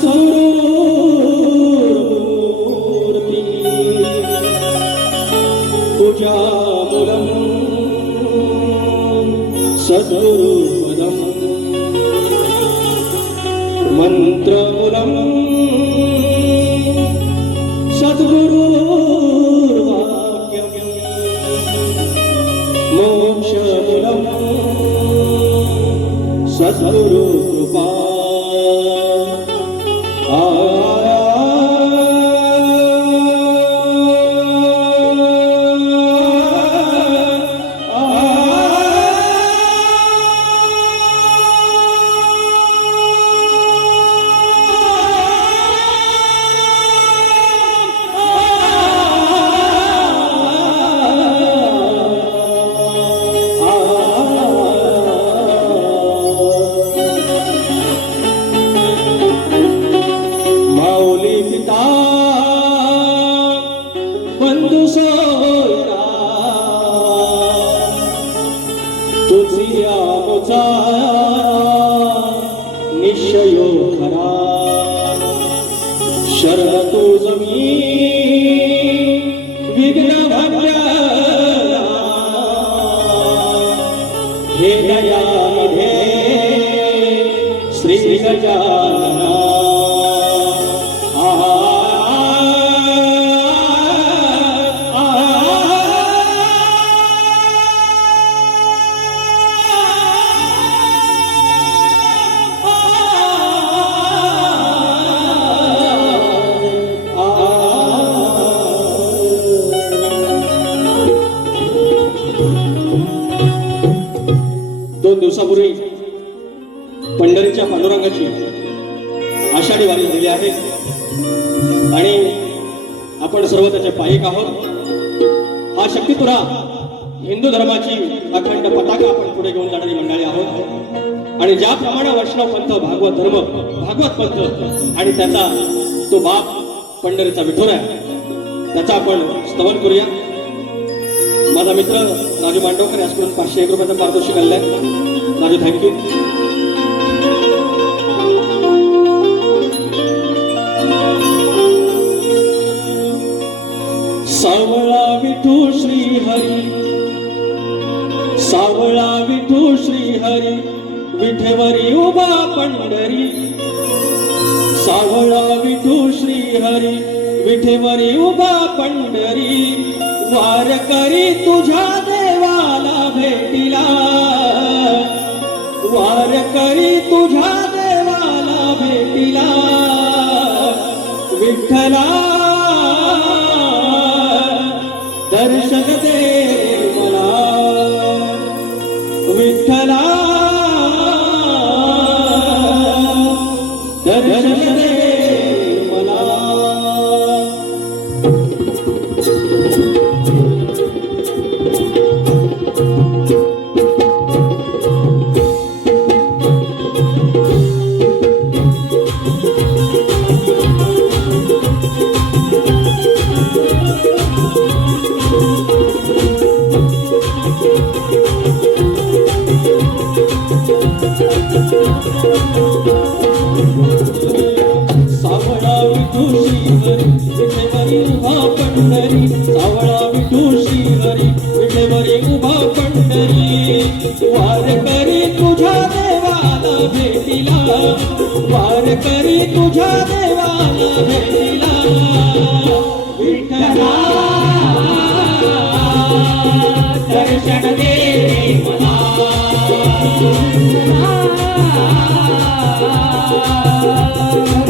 स्वरूपी पूजामूलम् सद्गुरुपदम् मन्त्रमूलम् सद्गुरुर्वाक्यम् मोक्षमूलम् सद्गुरु हे पंढरीच्या पांडुरंगाची आषाढी वारी झालेली आहे. आणि आपण सर्व त्याच्या पायिक आहोत. हा शक्तीपुरा हिंदू धर्माची अखंड पताका आपण पुढे घेऊन जाणारी मंडळी आहोत. आणि ज्याप्रमाणे वैष्णव पंथ भागवत धर्म भागवत पंथ आणि त्याचा तो बाप पंढरीचा विठोर आहे त्याचा आपण स्तवन करूया. माझा मित्र राजू मांडवकर यासकडून पाचशे एक रुपयाचा पारितोषिक आलेला आहे राजू थँक्यू पंढरी सावळा विठू श्री हरी विठेवरी उभा पंढरी वार करी तुझ्या देवाला भेटिला. वार करी तुझ्या देवाला भेटिला. विठ्ठला दर्शन वार करी तुझ्या देवाला भेटिला. विठ्ठला. दर्शन दे मला. तुळशी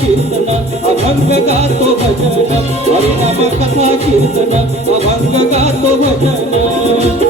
कीर्तन अभंग गातो भजन हरिनाम कथा कीर्तन अभंग गातो भजन.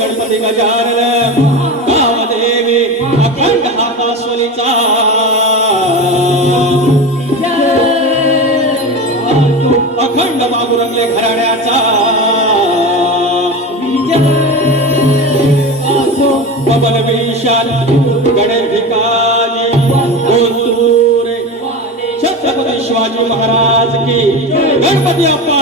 Ganpati Gajanan Vem minha paz.